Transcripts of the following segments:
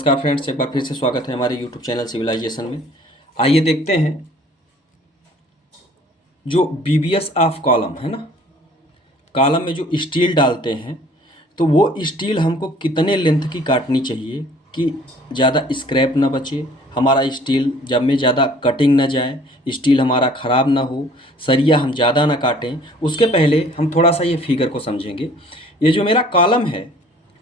नमस्कार फ्रेंड्स, एक बार फिर से स्वागत है हमारे यूट्यूब चैनल सिविलाइजेशन में। आइए देखते हैं जो बीबीएस ऑफ कॉलम है ना, कॉलम में जो स्टील डालते हैं तो वो स्टील हमको कितने लेंथ की काटनी चाहिए कि ज़्यादा स्क्रैप ना बचे, हमारा स्टील जब में ज़्यादा कटिंग ना जाए, स्टील हमारा ख़राब ना हो, सरिया हम ज़्यादा ना काटें। उसके पहले हम थोड़ा सा ये फिगर को समझेंगे। ये जो मेरा कॉलम है,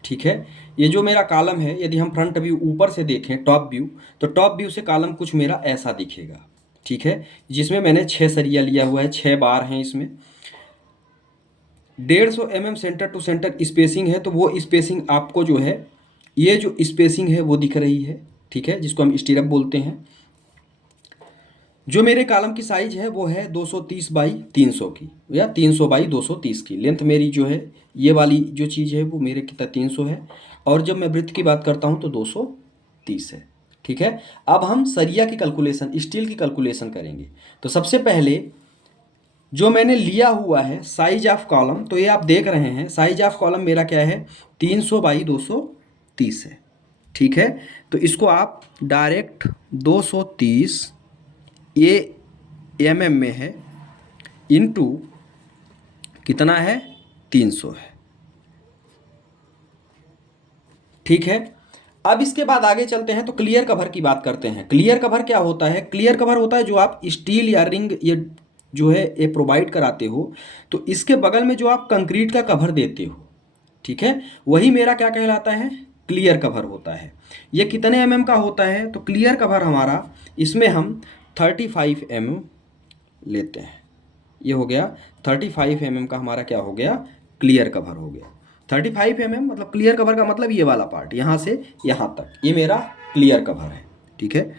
ठीक है, ये जो मेरा कॉलम है, यदि हम फ्रंट व्यू ऊपर से देखें टॉप व्यू, तो टॉप व्यू से कॉलम कुछ मेरा ऐसा दिखेगा, ठीक है, जिसमें मैंने 6 सरिया लिया हुआ है, 6 बार हैं इसमें। 150 mm centre to centre spacing है, तो वो स्पेसिंग आपको जो है, ये जो स्पेसिंग है वो दिख रही है, ठीक है, जिसको हम स्टीरअप बोलते हैं। जो मेरे कॉलम की साइज है वो है 230 बाई 300 की, या 300 बाई 230 की। लेंथ मेरी जो है, ये वाली जो चीज़ है वो मेरे कितना 300 है, और जब मैं ब्रेड्थ की बात करता हूँ तो 230 है, ठीक है। अब हम सरिया की कैलकुलेशन, स्टील की कैलकुलेशन करेंगे। तो सबसे पहले जो मैंने लिया हुआ है साइज ऑफ कॉलम, तो ये आप देख रहे हैं साइज ऑफ कॉलम मेरा क्या है, 300 बाई 230 है, ठीक है। तो इसको आप डायरेक्ट 230 ये mm में है, इनटू कितना है, 300 है, ठीक है। अब इसके बाद आगे चलते हैं तो क्लियर कवर की बात करते हैं। क्लियर कवर क्या होता है? क्लियर कवर होता है जो आप स्टील या रिंग ये जो है ये प्रोवाइड कराते हो, तो इसके बगल में जो आप कंक्रीट का कवर देते हो, ठीक है, वही मेरा क्या कहलाता है, क्लियर कवर होता है। ये कितने mm का होता है? तो क्लियर कवर हमारा, इसमें हम 35 mm लेते हैं। ये हो गया 35 mm का हमारा क्या हो गया, क्लियर कवर हो गया। 35 mm मतलब क्लियर कवर का मतलब ये वाला पार्ट यहाँ से यहाँ तक, ये मेरा क्लियर कवर है, ठीक है।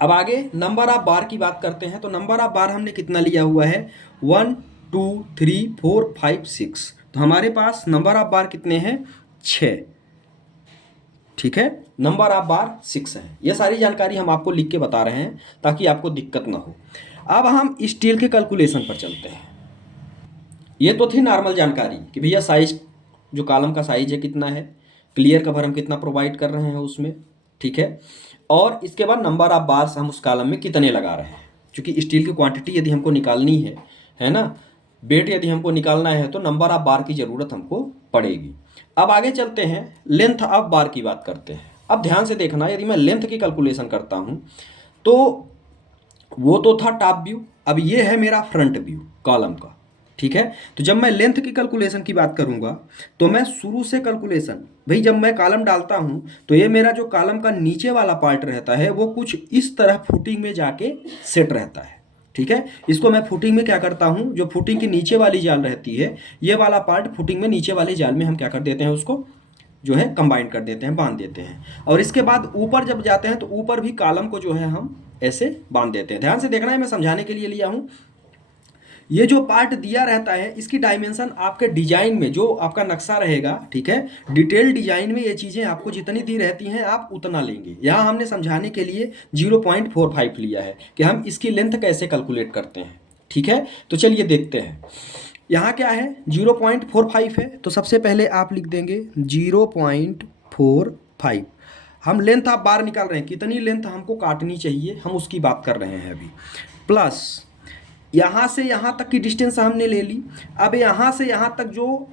अब आगे नंबर ऑफ बार की बात करते हैं। तो नंबर ऑफ बार हमने कितना लिया हुआ है, 1 2 3 4 5 6। तो हमारे पास नंबर ऑफ बार कितने हैं, 6, ठीक है। नंबर ऑफ बार 6 है। ये सारी जानकारी हम आपको लिख के बता रहे हैं ताकि आपको दिक्कत ना हो। अब हम स्टील के कैलकुलेशन पर चलते हैं। ये तो थी नॉर्मल जानकारी कि भैया साइज, जो कॉलम का साइज है कितना है, क्लियर कवर हम कितना प्रोवाइड कर रहे हैं उसमें, ठीक है। और इसके बाद नंबर ऑफ बार्स हम उस कॉलम में कितने लगा रहे हैं, क्योंकि स्टील की क्वांटिटी यदि हमको निकालनी है ना, वेट यदि हमको निकालना है तो नंबर ऑफ बार की ज़रूरत हमको पड़ेगी। अब आगे चलते हैं, लेंथ ऑफ बार की बात करते हैं। अब ध्यान से देखना, यदि मैं लेंथ की कैलकुलेशन करता हूँ तो वो तो था टॉप व्यू, अब ये है मेरा फ्रंट व्यू कॉलम का, ठीक है। तो जब मैं लेंथ की कैलकुलेशन की बात करूंगा तो मैं शुरू से कैलकुलेशन, भाई जब मैं कॉलम डालता हूं तो ये मेरा जो कॉलम का नीचे वाला पार्ट रहता है वो कुछ इस तरह फुटिंग में जाके सेट रहता है, ठीक है। इसको मैं फुटिंग में क्या करता हूं, जो फुटिंग की नीचे वाली जाल रहती है, ये वाला पार्ट फुटिंग में नीचे वाले जाल में हम क्या कर देते हैं, उसको जो है कंबाइन कर देते हैं, बांध देते हैं। और इसके बाद ऊपर जब जाते हैं तो ऊपर भी कॉलम को जो है हम ऐसे बांध देते हैं। ध्यान से देखना है, मैं समझाने के लिए लिया हूँ। ये जो पार्ट दिया रहता है इसकी डायमेंशन आपके डिजाइन में जो आपका नक्शा रहेगा, ठीक है, डिटेल डिजाइन में ये चीज़ें आपको जितनी दी रहती हैं आप उतना लेंगे। यहाँ हमने समझाने के लिए 0.45 लिया है कि हम इसकी लेंथ कैसे कैलकुलेट करते हैं, ठीक है। तो चलिए देखते हैं, यहाँ क्या है, 0.45 है। तो सबसे पहले आप लिख देंगे 0.45। हम लेंथ आप बार निकाल रहे हैं, कितनी लेंथ हमको काटनी चाहिए हम उसकी बात कर रहे हैं अभी, प्लस यहाँ से यहाँ तक की डिस्टेंस हमने ले ली। अब यहाँ से यहाँ तक जो,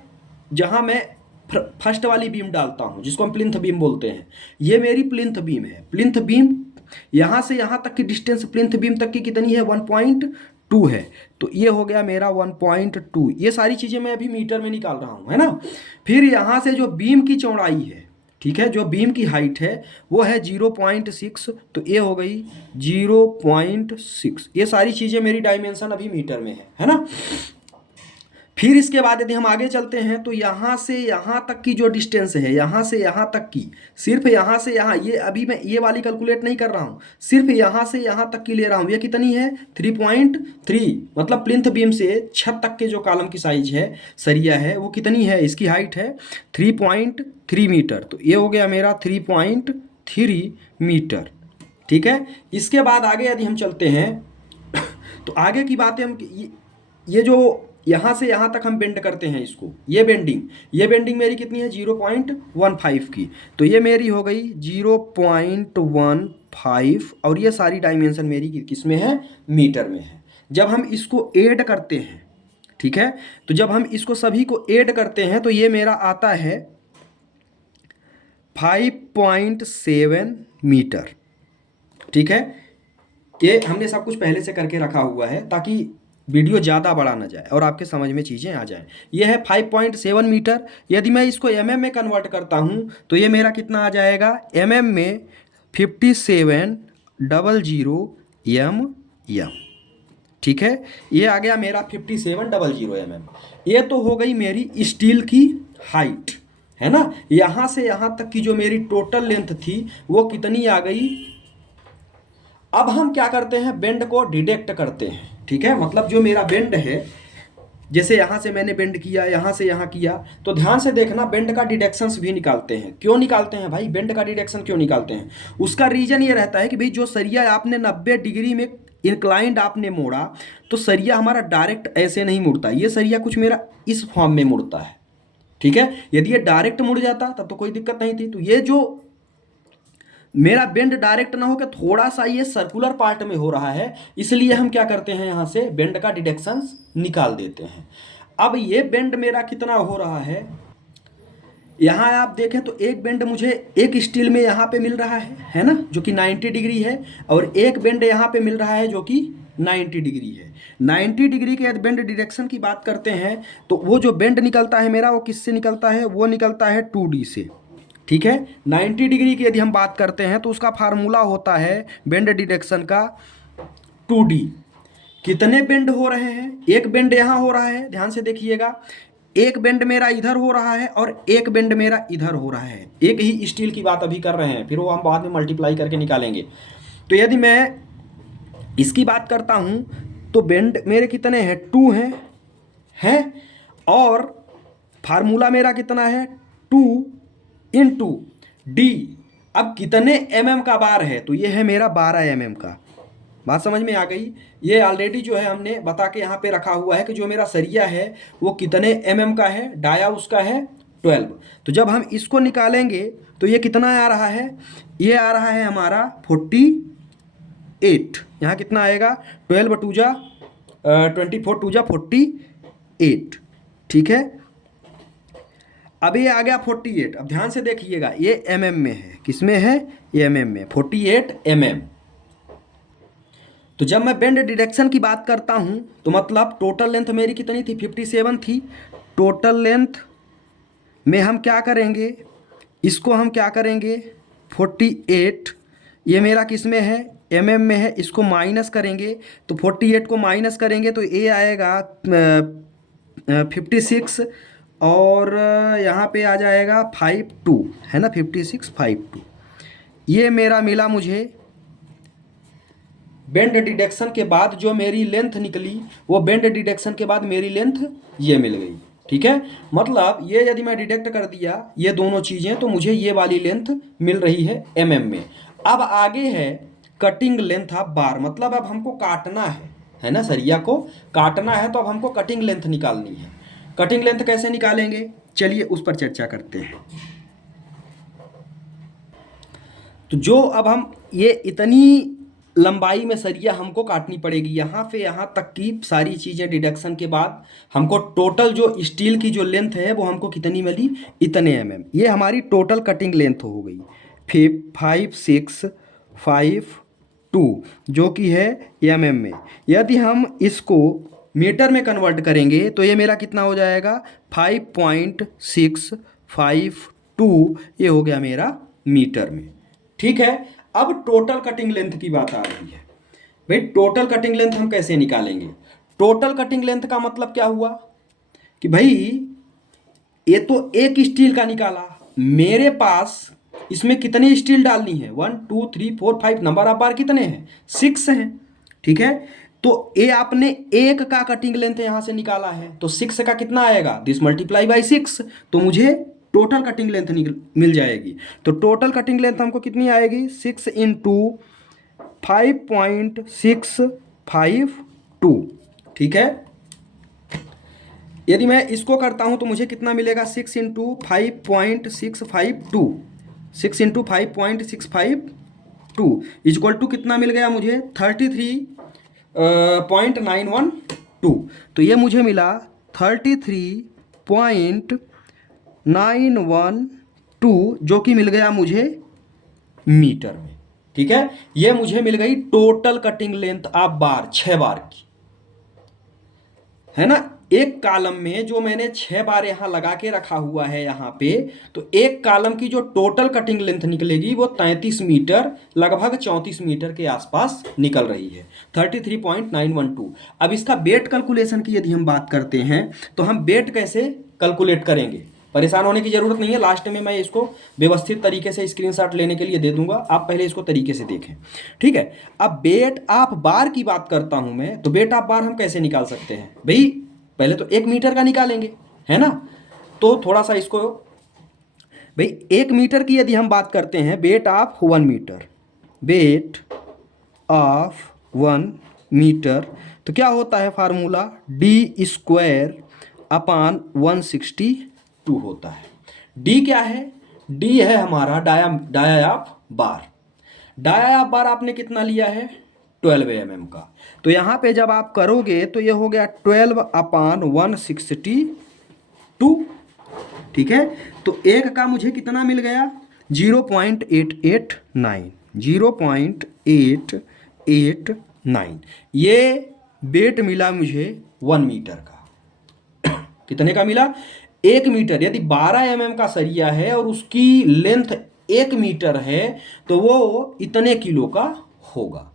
जहाँ मैं फर्स्ट वाली बीम डालता हूँ जिसको हम प्लिंथ बीम बोलते हैं, ये मेरी प्लिंथ बीम है। प्लिंथ बीम यहाँ से यहाँ तक की डिस्टेंस प्लिंथ बीम तक की कितनी है, 1.2 है। तो ये हो गया मेरा 1.2। ये सारी चीज़ें मैं अभी मीटर में निकाल रहा हूँ, है ना। फिर यहाँ से जो बीम की चौड़ाई है, ठीक है, जो बीम की हाइट है वो है 0.6, तो ये हो गई 0.6। ये सारी चीज़ें मेरी डायमेंशन अभी मीटर में है ना। फिर इसके बाद यदि हम आगे चलते हैं तो यहाँ से यहाँ तक की जो डिस्टेंस है, यहाँ से यहाँ तक की, सिर्फ यहाँ से यहाँ, ये अभी मैं ये वाली कैलकुलेट नहीं कर रहा हूँ, सिर्फ यहाँ से यहाँ तक की ले रहा हूँ। ये कितनी है, 3.3, मतलब प्लिंथ बीम से छत तक के जो कॉलम की साइज है, सरिया है, वो कितनी है, इसकी हाइट है 3.3 मीटर। तो ये हो गया मेरा 3.3 मीटर, ठीक है। इसके बाद आगे यदि हम चलते हैं तो आगे की बातें हम, ये जो यहाँ से यहाँ तक हम बेंड करते हैं इसको, ये बेंडिंग मेरी कितनी है 0.15 की, तो ये मेरी हो गई 0.15 और ये सारी डायमेंशन मेरी किस में है, मीटर में है। जब हम इसको ऐड करते हैं, ठीक है, तो जब हम इसको सभी को ऐड करते हैं तो ये मेरा आता है 5.7 मीटर। ठीक है, ये हमने सब कुछ पहले से करके रखा हुआ है ताकि वीडियो ज़्यादा बड़ा ना जाए और आपके समझ में चीज़ें आ जाएं। ये है 5.7 मीटर। यदि मैं इसको mm में कन्वर्ट करता हूँ तो ये मेरा कितना आ जाएगा, mm में 5700 mm। ठीक है, ये आ गया मेरा 5700 mm। ये तो हो गई मेरी स्टील की हाइट, है ना। यहाँ से यहाँ तक की जो मेरी टोटल लेंथ थी वो कितनी आ गई। अब हम क्या करते हैं, बेंड को डिडक्ट करते हैं। ठीक है, मतलब जो मेरा बेंड है, जैसे यहाँ से मैंने बेंड किया, यहाँ से यहाँ किया, तो ध्यान से देखना बेंड का डिडक्शंस भी निकालते हैं। क्यों निकालते हैं भाई, बेंड का डिडक्शन क्यों निकालते हैं? उसका रीजन ये रहता है कि भाई जो सरिया आपने 90 डिग्री में इंक्लाइंड आपने मोड़ा, तो सरिया हमारा डायरेक्ट ऐसे नहीं मुड़ता, ये सरिया कुछ मेरा इस फॉर्म में मुड़ता है। ठीक है, यदि ये डायरेक्ट मुड़ जाता तब तो कोई दिक्कत नहीं थी। तो ये जो मेरा बेंड डायरेक्ट ना हो के थोड़ा सा ये सर्कुलर पार्ट में हो रहा है, इसलिए हम क्या करते हैं, यहाँ से बेंड का डिडक्शंस निकाल देते हैं। अब ये बेंड मेरा कितना हो रहा है, यहाँ आप देखें तो एक बेंड मुझे एक स्टील में यहाँ पे मिल रहा है ना, जो कि 90 डिग्री है, और एक बेंड यहाँ पे मिल रहा है जो कि 90 डिग्री है। 90 डिग्री के यदि बेंड डिडक्शन की बात करते हैं तो वो जो बेंड निकलता है मेरा, वो किससे निकलता है, वो निकलता है 2D से। ठीक है, 90 डिग्री की यदि हम बात करते हैं तो उसका फार्मूला होता है बेंड डिडक्शन का 2D। कितने बेंड हो रहे हैं, एक बेंड यहाँ हो रहा है, ध्यान से देखिएगा, एक बेंड मेरा इधर हो रहा है और एक बेंड मेरा इधर हो रहा है। एक ही स्टील की बात अभी कर रहे हैं, फिर वो हम बाद में मल्टीप्लाई करके निकालेंगे। तो यदि मैं इसकी बात करता हूँ तो बेंड मेरे कितने हैं, 2 हैं, और फार्मूला मेरा कितना है, 2 इंटू डी। अब कितने mm का बार है, तो ये है मेरा 12 mm का। बात समझ में आ गई। ये ऑलरेडी जो है हमने बता के यहाँ पे रखा हुआ है कि जो मेरा सरिया है वो कितने mm का है, डाया उसका है 12। तो जब हम इसको निकालेंगे तो ये कितना आ रहा है, ये आ रहा है हमारा 48। यहाँ कितना आएगा, 12 2 जा 24 2 जा 48। ठीक है, अब ये आ गया 48। अब ध्यान से देखिएगा, ये mm में है, किस में है, ये mm में, 48 mm। तो जब मैं बेंड डिडक्शन की बात करता हूँ तो मतलब टोटल लेंथ मेरी कितनी थी, 57 थी। टोटल लेंथ में हम क्या करेंगे, इसको हम क्या करेंगे, 48, ये मेरा किस में है, mm में है, इसको माइनस करेंगे तो 48 को माइनस करेंगे तो ये आएगा 56, और यहाँ पे आ जाएगा 52, है ना, 56 52। ये मेरा मिला मुझे बेंड डिडक्शन के बाद जो मेरी लेंथ निकली, वो बेंड डिडक्शन के बाद मेरी लेंथ ये मिल गई। ठीक है, मतलब ये यदि मैं डिडक्ट कर दिया ये दोनों चीज़ें तो मुझे ये वाली लेंथ मिल रही है mm में। अब आगे है कटिंग लेंथ ऑफ बार, मतलब अब हमको काटना है ना, सरिया को काटना है, तो अब हमको कटिंग लेंथ निकालनी है। कटिंग लेंथ कैसे निकालेंगे, चलिए उस पर चर्चा करते हैं। तो जो अब हम ये इतनी लंबाई में सरिया हमको काटनी पड़ेगी, यहाँ से यहाँ तक की सारी चीज़ें डिडक्शन के बाद हमको टोटल जो स्टील की जो लेंथ है वो हमको कितनी मिली, इतने mm। ये हमारी टोटल कटिंग लेंथ हो गई 5652, जो कि है mm में। यदि हम इसको मीटर में कन्वर्ट करेंगे तो ये मेरा कितना हो जाएगा, 5.652, ये हो गया मेरा मीटर में। ठीक है, अब टोटल कटिंग लेंथ की बात आ रही है। भाई टोटल कटिंग लेंथ हम कैसे निकालेंगे, टोटल कटिंग लेंथ का मतलब क्या हुआ कि भाई ये तो एक स्टील का निकाला, मेरे पास इसमें कितनी स्टील डालनी है, 1 2 3 4 5, नंबर ऑफ बार कितने हैं, 6 हैं। ठीक है, तो ये आपने एक का कटिंग लेंथ यहाँ से निकाला है, तो 6 का कितना आएगा, दिस मल्टीप्लाई बाई 6, तो मुझे टोटल कटिंग लेंथ मिल जाएगी। तो टोटल कटिंग लेंथ हमको कितनी आएगी, 6 इंटू 5.652। ठीक है, यदि मैं इसको करता हूँ तो मुझे कितना मिलेगा, 6 इंटू 5.652, 6 इंटू 5.652 इक्वल टू कितना मिल गया मुझे, 33.912। तो ये मुझे मिला 33.912, जो कि मिल गया मुझे मीटर में। ठीक है, ये मुझे मिल गई टोटल कटिंग लेंथ ऑफ बार, 6 बार की, है ना। एक कॉलम में जो मैंने 6 बार यहां लगा के रखा हुआ है यहाँ पे, तो एक कॉलम की जो टोटल कटिंग लेंथ निकलेगी वो 33 मीटर, लगभग 34 मीटर के आसपास निकल रही है, 33.912। अब इसका वेट कैलकुलेशन की यदि हम बात करते हैं तो हम वेट कैसे कैलकुलेट करेंगे, परेशान होने की जरूरत नहीं है, लास्ट में मैं इसको व्यवस्थित तरीके से स्क्रीनशॉट लेने के लिए दे दूंगा, आप पहले इसको तरीके से देखें। ठीक है, अब वेट ऑफ बार की बात करता हूं मैं, तो वेट ऑफ बार हम कैसे निकाल सकते हैं भाई, पहले तो 1 मीटर का निकालेंगे, है ना। तो थोड़ा सा इसको भाई, 1 मीटर की यदि हम बात करते हैं, weight of 1 metre, weight of 1 metre, तो क्या होता है फार्मूला, डी स्क्वायर अपान 162 होता है। डी क्या है, डी है हमारा dia of bar. Dia of bar आपने कितना लिया है, 12 mm का, तो यहाँ पे जब आप करोगे तो ये हो गया 12 अपान 162। ठीक है, तो एक का मुझे कितना मिल गया, 0.889, 0.889, ये वेट मिला मुझे 1 मीटर का। कितने का मिला, 1 मीटर। यदि 12 mm का सरिया है और उसकी लेंथ 1 मीटर है तो वो इतने किलो का होगा।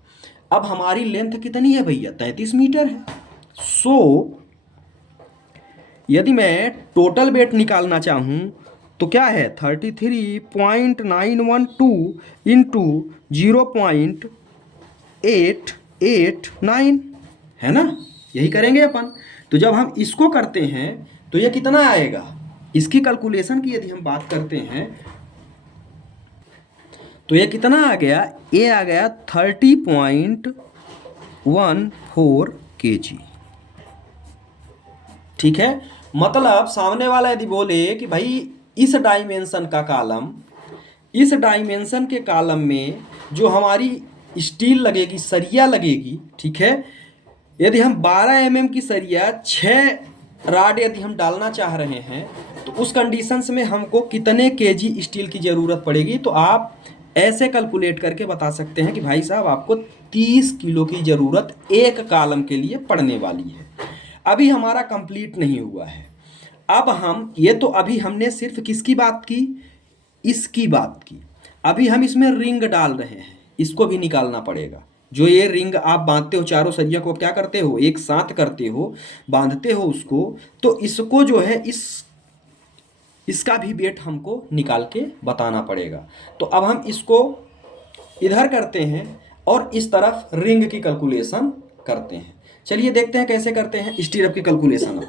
अब हमारी लेंथ कितनी है भैया, 33 मीटर है। सो यदि मैं टोटल वेट निकालना चाहूँ तो क्या है, 33.912 इंटू 0.889, है ना, यही करेंगे अपन। तो जब हम इसको करते हैं तो ये कितना आएगा, इसकी कैलकुलेशन की यदि हम बात करते हैं तो ये कितना आ गया, ये आ गया 30.14 kg। ठीक है, मतलब सामने वाला यदि बोले कि भाई इस डायमेंशन का कॉलम, इस डायमेंशन के कॉलम में जो हमारी स्टील लगेगी, सरिया लगेगी, ठीक है, यदि हम 12 mm की सरिया 6 राड यदि हम डालना चाह रहे हैं तो उस कंडीशंस में हमको कितने केजी स्टील की ज़रूरत पड़ेगी, तो आप ऐसे कैलकुलेट करके बता सकते हैं कि भाई साहब आपको 30 किलो की ज़रूरत एक कॉलम के लिए पड़ने वाली है। अभी हमारा कंप्लीट नहीं हुआ है। अब हम ये तो अभी हमने सिर्फ किसकी बात की, इसकी बात की। अभी हम इसमें रिंग डाल रहे हैं, इसको भी निकालना पड़ेगा। जो ये रिंग आप बांधते हो, चारों सरिया को क्या करते हो, एक साथ करते हो, बांधते हो उसको, तो इसको जो है इसका भी वेट हमको निकाल के बताना पड़ेगा। तो अब हम इसको इधर करते हैं और इस तरफ रिंग की कैलकुलेशन करते हैं। चलिए देखते हैं कैसे करते हैं स्टीरअप की कैलकुलेशन।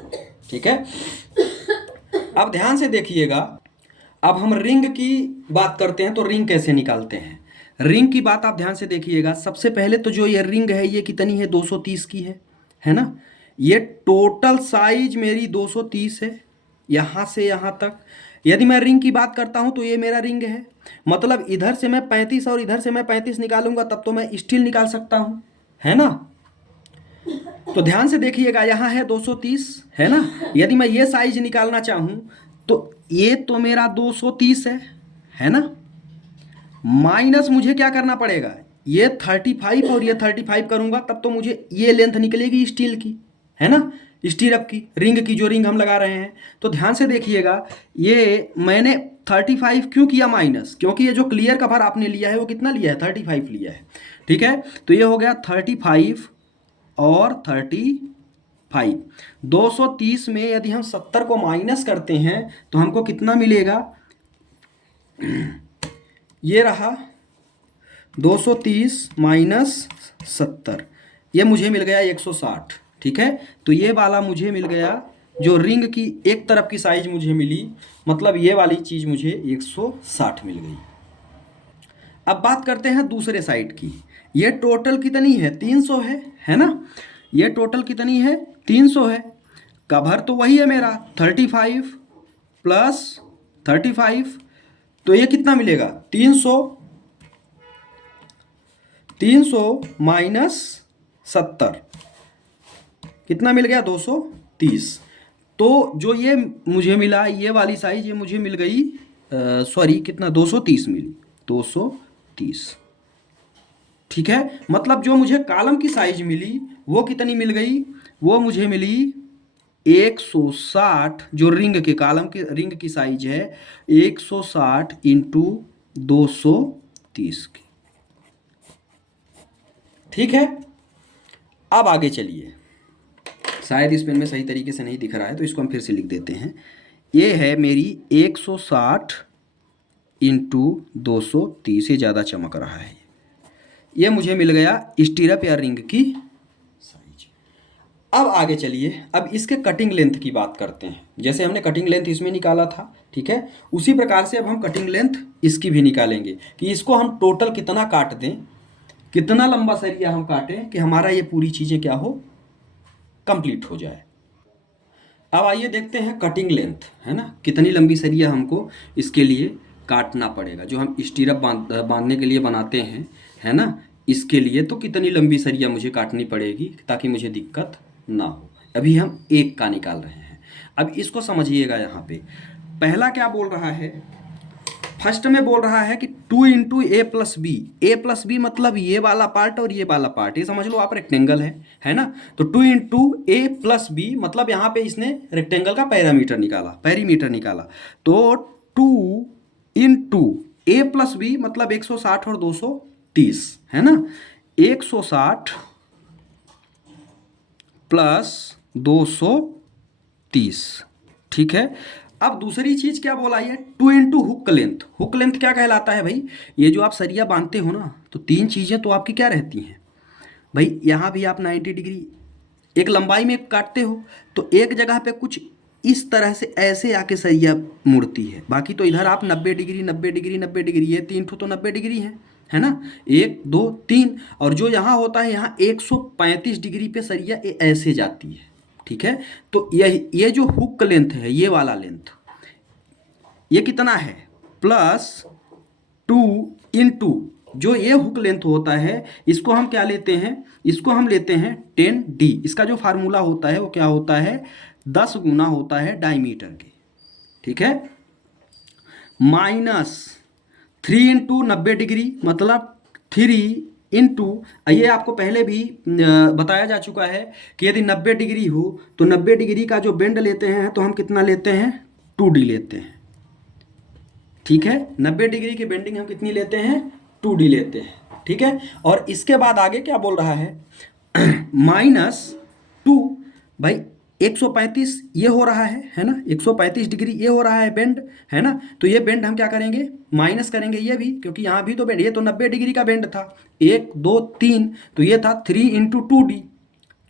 ठीक है, अब ध्यान से देखिएगा। अब हम रिंग की बात करते हैं तो रिंग कैसे निकालते हैं। रिंग की बात आप ध्यान से देखिएगा। सबसे पहले तो जो ये रिंग है ये कितनी है, 230 की है ना। ये टोटल साइज मेरी 230 है यहाँ से यहाँ तक। यदि मैं रिंग की बात करता हूँ तो ये मेरा रिंग है, मतलब इधर से मैं 35 और इधर से मैं 35 निकालूंगा तब तो मैं स्टील निकाल सकता हूँ, है ना। तो ध्यान से देखिएगा, यहाँ है 230, है ना। यदि मैं ये साइज निकालना चाहूँ तो ये तो मेरा 230 है ना। माइनस मुझे क्या करना पड़ेगा, ये 35 और ये 35 करूँगा तब तो मुझे ये लेंथ निकलेगी स्टील की, है ना, स्टीरअप की, रिंग की, जो रिंग हम लगा रहे हैं। तो ध्यान से देखिएगा, ये मैंने 35 क्यों किया माइनस, क्योंकि ये जो क्लियर कवर आपने लिया है वो कितना लिया है, 35 लिया है। ठीक है, तो ये हो गया 35 और 35। 230 में यदि हम 70 को माइनस करते हैं तो हमको कितना मिलेगा, ये रहा 230 माइनस 70, ये मुझे मिल गया 160। ठीक है, तो ये वाला मुझे मिल गया, जो रिंग की एक तरफ की साइज मुझे मिली, मतलब ये वाली चीज़ मुझे 160 मिल गई। अब बात करते हैं दूसरे साइड की। ये टोटल कितनी है, 300 है ना। ये टोटल कितनी है, 300 है। कवर तो वही है मेरा 35 प्लस 35, तो ये कितना मिलेगा 300, 300 माइनस 70 कितना मिल गया 230। तो जो ये मुझे मिला ये वाली साइज ये मुझे मिल गई, सॉरी कितना 230 मिली, 230। ठीक है, मतलब जो मुझे कॉलम की साइज मिली वो कितनी मिल गई, वो मुझे मिली 160, जो रिंग के कॉलम के रिंग की साइज है 160 इंटू 230 की। ठीक है, अब आगे चलिए, शायद इस पेन में सही तरीके से नहीं दिख रहा है तो इसको हम फिर से लिख देते हैं। ये है मेरी 160 इंटू 230, ये ज़्यादा चमक रहा है, ये मुझे मिल गया स्टीरअप या रिंग की साइज। अब आगे चलिए, अब इसके कटिंग लेंथ की बात करते हैं। जैसे हमने कटिंग लेंथ इसमें निकाला था, ठीक है, उसी प्रकार से अब हम कटिंग लेंथ इसकी भी निकालेंगे कि इसको हम टोटल कितना काट दें, कितना लंबा सरिया हम काटें कि हमारा ये पूरी चीज़ें क्या हो, कंप्लीट हो जाए। अब आइए देखते हैं कटिंग लेंथ, है ना, कितनी लंबी सरिया हमको इसके लिए काटना पड़ेगा, जो हम स्टीरअप बांधने के लिए बनाते हैं, है ना, इसके लिए तो कितनी लंबी सरिया मुझे काटनी पड़ेगी ताकि मुझे दिक्कत ना हो। अभी हम एक का निकाल रहे हैं। अब इसको समझिएगा, यहाँ पे पहला क्या बोल रहा है, फर्स्ट में बोल रहा है कि 2 इंटू ए प्लस बी। ए प्लस बी मतलब ये वाला पार्ट और ये वाला पार्ट, ये समझ लो आप रेक्टेंगल है ना। तो 2 इंटू ए प्लस बी मतलब यहाँ पे इसने रेक्टेंगल का पेरीमीटर निकाला। तो 2 इंटू ए प्लस बी मतलब 160 और 230, है ना, 160 प्लस 230। ठीक है, अब दूसरी चीज क्या बोला है, 2 into hook length. Hook length क्या कहलाता है भाई, ये जो आप सरिया बांधते हो ना, तो तीन चीजें तो आपकी क्या रहती हैं भाई, यहाँ भी आप 90 डिग्री एक लंबाई में काटते हो, तो एक जगह पे कुछ इस तरह से ऐसे आके सरिया मुड़ती है, बाकी तो इधर आप 90 डिग्री 90 डिग्री 90 डिग्री, ये तीन ठो तो 90 डिग्री है ना, 1 2 3, और जो यहाँ होता है यहाँ 135 डिग्री पे सरिया ऐसे जाती है। ठीक है, तो ये जो हुक लेंथ है, ये वाला लेंथ ये कितना है, प्लस 2 इंटू जो ये हुक लेंथ होता है, इसको हम क्या लेते हैं, इसको हम लेते हैं 10d। इसका जो फार्मूला होता है वो क्या होता है, 10 गुना होता है डायमीटर के। ठीक है, माइनस 3 इंटू 90 डिग्री मतलब 3 इंटू, ये आपको पहले भी बताया जा चुका है कि यदि 90 डिग्री हो तो 90 डिग्री का जो बेंड लेते हैं तो हम कितना लेते हैं, 2d लेते हैं। ठीक है, 90 डिग्री की बेंडिंग हम कितनी लेते हैं, 2d लेते हैं। ठीक है, और इसके बाद आगे क्या बोल रहा है -2, भाई 135 ये हो रहा है ना, 135 डिग्री ये हो रहा है बेंड, है ना, तो ये बेंड हम क्या करेंगे, माइनस करेंगे ये भी, क्योंकि यहाँ भी तो बेंड, ये तो 90 डिग्री का बेंड था, 1 2 3, तो ये था 3 इंटू 2d,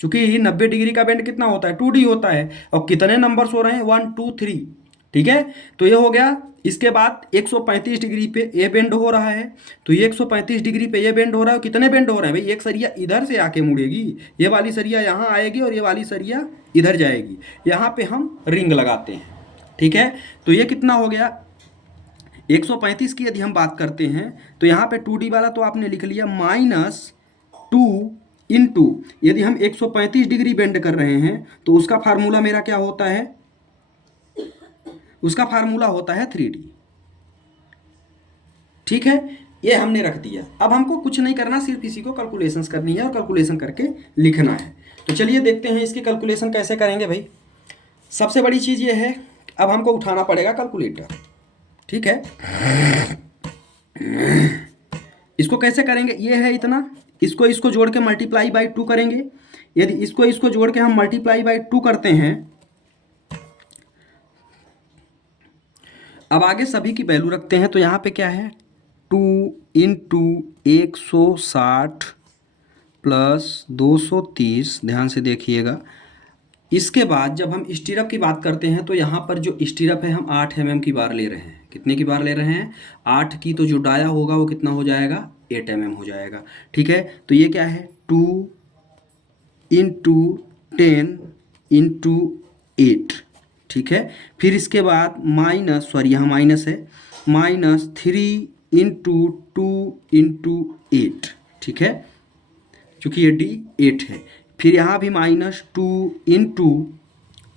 चूंकि 90 डिग्री का बेंड कितना होता है, 2d होता है, और कितने नंबर्स हो रहे हैं, 1 2 3। ठीक है, तो ये हो गया। इसके बाद 135 डिग्री पे ये बेंड हो रहा है, तो ये 135 डिग्री पे ये बेंड हो रहा है, कितने बेंड हो रहे हैं भाई, एक सरिया इधर से आके मुड़ेगी, ये वाली सरिया यहाँ आएगी और ये वाली सरिया इधर जाएगी, यहाँ पे हम रिंग लगाते हैं। ठीक है, तो ये कितना हो गया, 135 की यदि हम बात करते हैं तो यहाँ पे 2d वाला तो आपने लिख लिया, -2 इंटू, यदि हम 135 डिग्री बेंड कर रहे हैं तो उसका फार्मूला मेरा क्या होता है, उसका फार्मूला होता है 3d। ठीक है, ये हमने रख दिया। अब हमको कुछ नहीं करना, सिर्फ इसी को कैलकुलेशंस करनी है और कैलकुलेशन करके लिखना है। तो चलिए देखते हैं इसकी कैलकुलेशन कैसे करेंगे भाई। सबसे बड़ी चीज़ ये है, अब हमको उठाना पड़ेगा कैलकुलेटर। ठीक है, इसको कैसे करेंगे, ये है इतना, इसको जोड़ के मल्टीप्लाई बाई 2 करेंगे। यदि इसको जोड़ के हम मल्टीप्लाई बाई 2 करते हैं, अब आगे सभी की वैल्यू रखते हैं, तो यहाँ पे क्या है, 2 इंटू 160 प्लस 230, ध्यान से देखिएगा। इसके बाद जब हम स्टीरअप की बात करते हैं तो यहाँ पर जो स्टीरअप है हम 8 mm की बार ले रहे हैं। कितने की बार ले रहे हैं, 8 की, तो जो डाया होगा वो कितना हो जाएगा, 8 mm हो जाएगा। ठीक है, तो ये क्या है, 2 इंटू 10 इंटू 8, ठीक है। फिर इसके बाद माइनस, सॉरी यहाँ माइनस है, -3 × 2 × 8, ठीक है, क्योंकि ये डी 8 है। फिर यहाँ भी -2 ×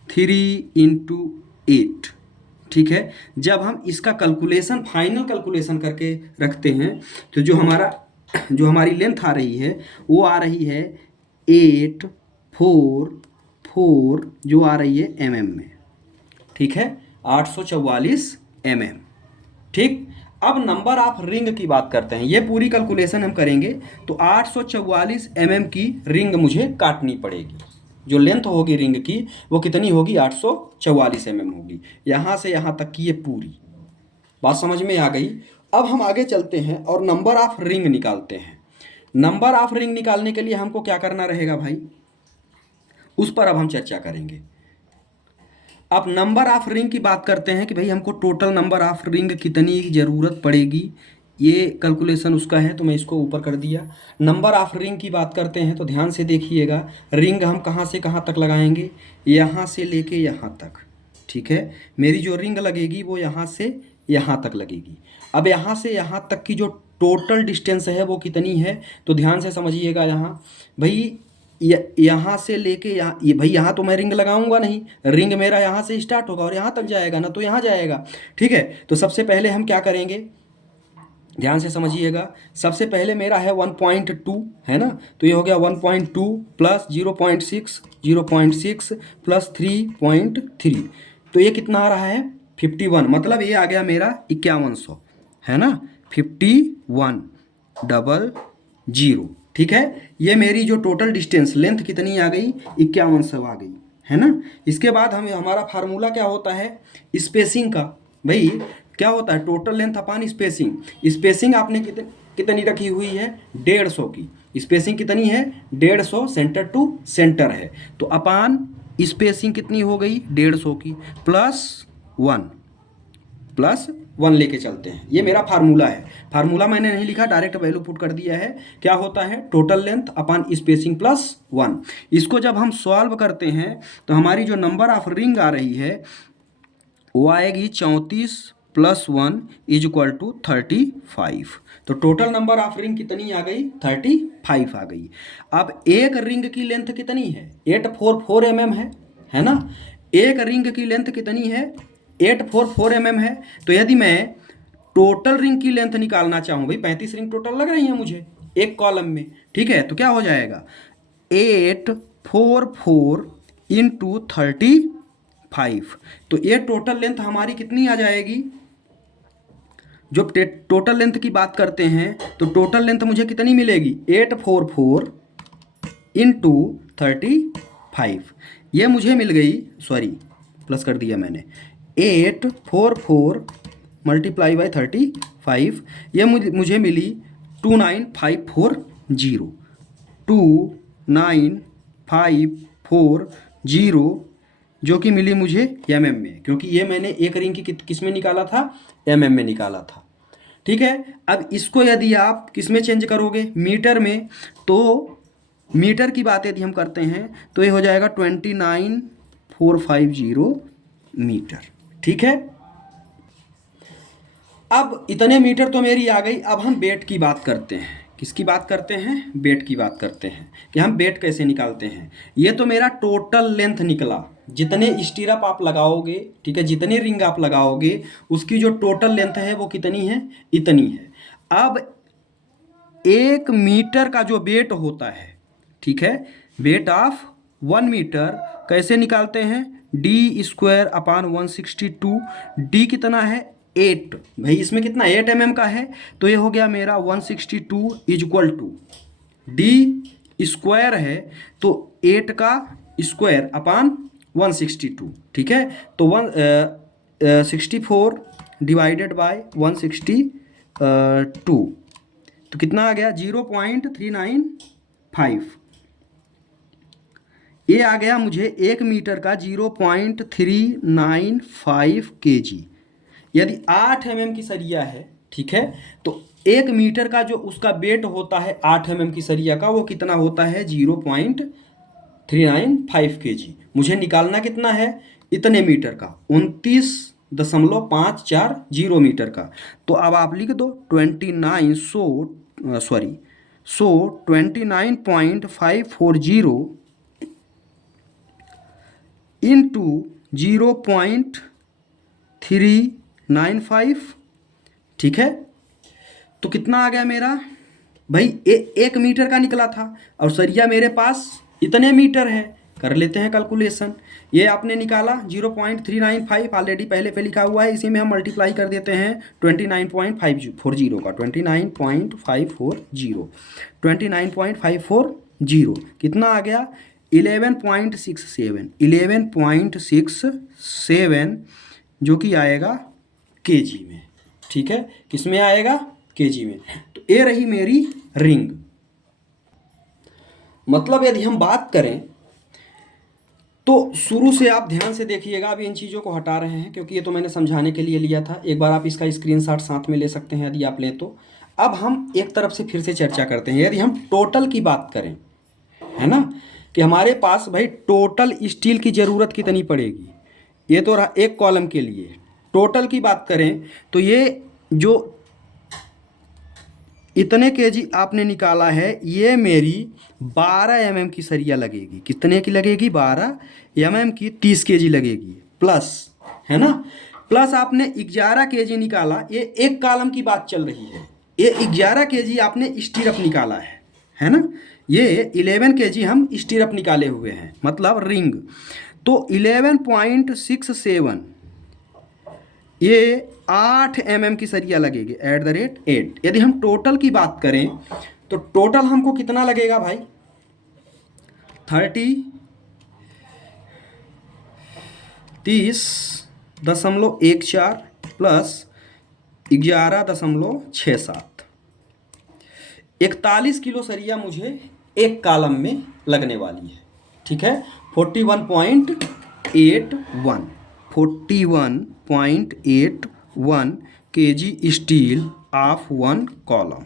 3 × 8, ठीक है। जब हम इसका कैलकुलेशन, फाइनल कैलकुलेशन करके रखते हैं, तो जो हमारी लेंथ आ रही है वो आ रही है 844, जो आ रही है mm में, ठीक है, 844 mm, ठीक। अब नंबर ऑफ रिंग की बात करते हैं। ये पूरी कैलकुलेशन हम करेंगे तो 844 mm की रिंग मुझे काटनी पड़ेगी। जो लेंथ होगी रिंग की वो कितनी होगी, 844 mm होगी। यहाँ से यहाँ तक की ये पूरी बात समझ में आ गई। अब हम आगे चलते हैं और नंबर ऑफ रिंग निकालते हैं। नंबर ऑफ रिंग निकालने के लिए हमको क्या करना रहेगा भाई, उस पर अब हम चर्चा करेंगे। अब नंबर ऑफ रिंग की बात करते हैं कि भाई हमको टोटल नंबर ऑफ रिंग कितनी ज़रूरत पड़ेगी। ये कैलकुलेशन उसका है तो मैं इसको ऊपर कर दिया। नंबर ऑफ रिंग की बात करते हैं तो ध्यान से देखिएगा, रिंग हम कहाँ से कहाँ तक लगाएंगे, यहाँ से लेके यहाँ तक, ठीक है। मेरी जो रिंग लगेगी वो यहाँ से यहाँ तक लगेगी। अब यहाँ से यहाँ तक की जो टोटल डिस्टेंस है वो कितनी है, तो ध्यान से समझिएगा। यहाँ भाई यहाँ से लेके यहाँ, ये भाई यहाँ तो मैं रिंग लगाऊंगा नहीं, रिंग मेरा यहाँ से स्टार्ट होगा और यहाँ तक जाएगा ना, तो यहाँ जाएगा, ठीक है। तो सबसे पहले हम क्या करेंगे, ध्यान से समझिएगा। सबसे पहले मेरा है 1.2, है ना, तो ये हो गया 1.2 प्लस 0.6, 0.6 प्लस 3.3, तो ये कितना आ रहा है 51, मतलब ये आ गया मेरा 5100, है ना, 5100, ठीक है। ये मेरी जो टोटल डिस्टेंस लेंथ कितनी आ गई, 5100 आ गई, है ना। इसके बाद हमारा फार्मूला क्या होता है स्पेसिंग का, भाई क्या होता है total length upon spacing. Spacing आपने कितनी रखी हुई है, 150 की। स्पेसिंग कितनी है, 150 सेंटर टू सेंटर है, तो अपान स्पेसिंग कितनी हो गई 150 की, प्लस 1 लेके चलते हैं। ये मेरा फार्मूला है। फार्मूला मैंने नहीं लिखा, डायरेक्ट वैल्यू पुट कर दिया है। क्या होता है total length upon spacing plus 1। इसको जब हम सॉल्व करते हैं तो हमारी जो नंबर ऑफ रिंग आ रही है वो आएगी 34 + 1 = 35। तो टोटल नंबर ऑफ रिंग कितनी आ गई, 35 आ गई। अब एक रिंग की लेंथ कितनी है, 844 mm है ना। एक रिंग की लेंथ कितनी है, 844 mm है। तो यदि मैं टोटल रिंग की लेंथ निकालना चाहूँ, भाई 35 रिंग टोटल लग रही है मुझे एक कॉलम में, ठीक है, तो क्या हो जाएगा 844 × 35। तो ये टोटल लेंथ हमारी कितनी आ जाएगी, जो टोटल लेंथ की बात करते हैं तो टोटल लेंथ मुझे कितनी मिलेगी 844 × 35। ये मुझे मिल गई, सॉरी प्लस कर दिया मैंने, 844 × 35, ये मुझे मिली 29540, 29540, जो कि मिली मुझे mm में, क्योंकि ये मैंने एक रिंग की किस में निकाला था, mm में निकाला था, ठीक है। अब इसको यदि आप किस में चेंज करोगे, मीटर में, तो मीटर की बात यदि हम करते हैं तो ये हो जाएगा 29450 मीटर, ठीक है। अब इतने मीटर तो मेरी आ गई। अब हम वेट की बात करते हैं। किसकी बात करते हैं, वेट की बात करते हैं कि हम वेट कैसे निकालते हैं। ये तो मेरा टोटल लेंथ निकला, जितने स्टीरअप आप लगाओगे, ठीक है, जितने रिंग आप लगाओगे उसकी जो टोटल लेंथ है वो कितनी है, इतनी है। अब 1 मीटर का जो वेट होता है, ठीक है, वेट ऑफ 1 मीटर कैसे निकालते हैं, d² अपान 162। d कितना है 8, भाई इसमें कितना 8 mm का है, तो ये हो गया मेरा 162 = d² है तो 8 का स्क्वायर अपान 162, ठीक है। तो 64 डिवाइडेड बाय 162, तो कितना आ गया 0.395। ये आ गया मुझे 1 मीटर का 0.395 kg। यदि 8 mm की सरिया है, ठीक है, तो 1 मीटर का जो उसका वेट होता है 8 mm की सरिया का, वो कितना होता है 395 kg। मुझे निकालना कितना है, इतने मीटर का, 29.540 मीटर का। तो अब आप लिख दो 29.540 इंटू 0.395। ठीक है, तो कितना आ गया मेरा भाई, 1 मीटर का निकला था और सरिया मेरे पास इतने मीटर है। कर लेते हैं कैलकुलेशन। ये आपने निकाला 0.395, ऑलरेडी पहले पे लिखा हुआ है, इसी में हम मल्टीप्लाई कर देते हैं 29.540 का। 29.540 कितना आ गया, 11.67 जो कि आएगा केजी में। ठीक है, किस में आएगा, केजी में। तो ये रही मेरी रिंग। मतलब यदि हम बात करें तो शुरू से आप ध्यान से देखिएगा, अभी इन चीज़ों को हटा रहे हैं क्योंकि ये तो मैंने समझाने के लिए लिया था। एक बार आप इसका स्क्रीनशॉट साथ में ले सकते हैं यदि आप लें तो। अब हम एक तरफ से फिर से चर्चा करते हैं। यदि हम टोटल की बात करें, है ना, कि हमारे पास भाई टोटल स्टील की ज़रूरत कितनी पड़ेगी, ये तो रहा एक कॉलम के लिए। टोटल की बात करें तो ये जो इतने केजी आपने निकाला है, ये मेरी 12 mm की सरिया लगेगी। कितने की लगेगी, 12 mm की 30 केजी लगेगी प्लस, है ना। प्लस आपने 11 केजी निकाला, ये एक कॉलम की बात चल रही है। ये 11 केजी आपने स्टीरअप निकाला है ना। ये 11 केजी हम स्टीरअप निकाले हुए हैं, मतलब रिंग। तो 11.67 ये 8 mm की सरिया लगेगी @8। यदि हम टोटल की बात करें तो टोटल हमको कितना लगेगा भाई, 30.14 प्लस 11.67, 41 किलो सरिया मुझे एक कॉलम में लगने वाली है। ठीक है, 41.81 केजी स्टील ऑफ 1 कॉलम।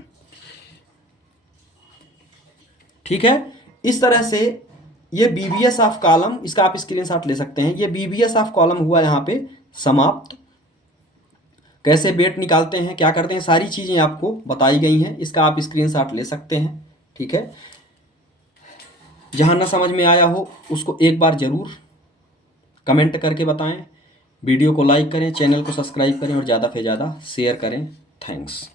ठीक है, इस तरह से ये बीबीएस ऑफ कॉलम, इसका आप स्क्रीनशॉट ले सकते हैं। ये बीबीएस ऑफ कॉलम हुआ यहाँ पे समाप्त। कैसे वेट निकालते हैं, क्या करते हैं, सारी चीज़ें आपको बताई गई हैं। इसका आप स्क्रीनशॉट ले सकते हैं। ठीक है, जहाँ ना समझ में आया हो उसको एक बार ज़रूर कमेंट करके बताएं। वीडियो को लाइक करें, चैनल को सब्सक्राइब करें और ज़्यादा से ज़्यादा शेयर करें। थैंक्स।